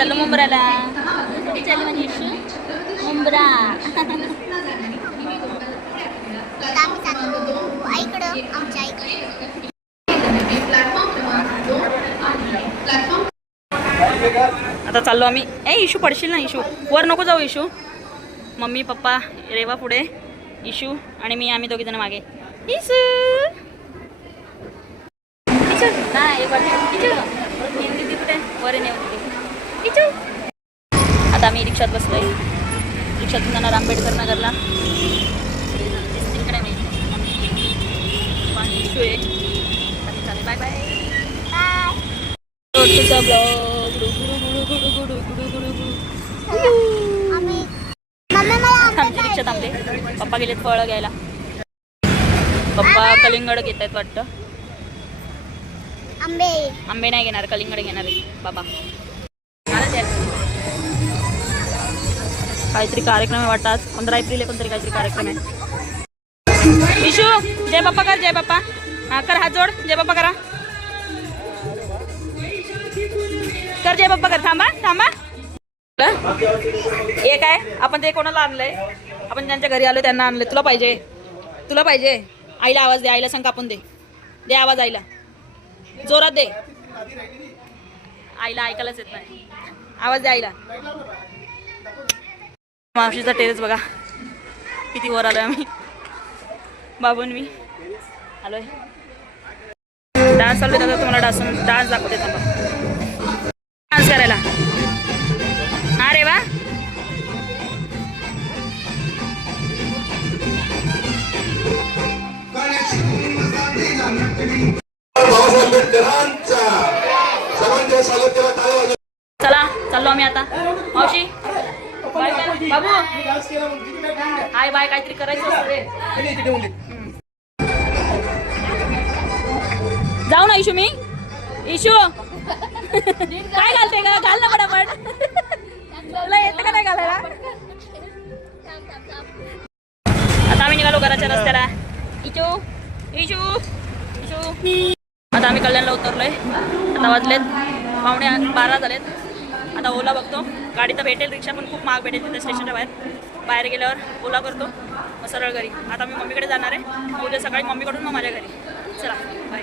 चाललो मुंब्राला. कुठे चाललो माझी इशू? मुंब्रा. आता चाललो आम्ही. इशू पडशील ना इशू. वर नको जाऊ इशू. मम्मी पप्पा रेवा पुढे, इशू आणि मी, आम्ही दोघी जण मागे. इशू नाही कुठे वर इशू. आता आम्ही रिक्षात बसलोय. रिक्षातून जाणार आंबेडकर नगरला. तिकडे मी इशू आहे. Bye bye. रोजचा ब्लॉग. आमची रिक्षा थांबते. पप्पा गेलेत फळं घ्यायला. पप्पा कलिंगड घेत आहेत वाटतं. आंबे नाही घेणार, कलिंगड घेणार आहे बाबा. काहीतरी कार्यक्रम आहे वाटतं आज. 15 एप्रिल कोणतरी काहीतरी कार्यक्रम आहे. इशू जय बाप्पा कर. जय बाप्पा. हा कर, हात जोड. जय बाप्पा करा. कर जय बाप्पा कर. थांबा थांबा. हे काय आपण ते कोणाला आणलंय? आपण ज्यांच्या घरी आलो त्यांना आणलंय. तुला पाहिजे? तुला पाहिजे? आईला आवाज दे. आईला सांग कापून दे. दे आवाज आईला. जोरात दे. आईला ऐकायलाच येत नाही. आवाज दे आईला. मावशीचा टेरेस बघा किती वर आलोय आम्ही. बाबून मी आलोय. डान्स चालू आहे. तुम्हाला डान्स दाखवते. डान्स करायला. अरे वा. चला चाललो आम्ही आता. मावशी बाय बाबू. Hi bye. काहीतरी करायचं असतं रे. जाऊ ना इशू. मी इशू काय घालते का? घाल ना पटापट. तुला येतं का नाही घालायला? आता आम्ही निघालो घराच्या रस्त्याला. Issue issue issue. आता आम्ही कल्याणला उतरलोय. आता वाजलेत 11:45 झालेत. आता ओला बघतो. गाडी तर भेटेल, रिक्षा पण खूप महाग भेटेल तिथे स्टेशनच्या बाहेर गेल्यावर ओला करतो. मग सरळ घरी. आता मी मम्मीकडे जाणार आहे. उद्या सकाळी मम्मीकडून मग माझ्या घरी. चला बाय.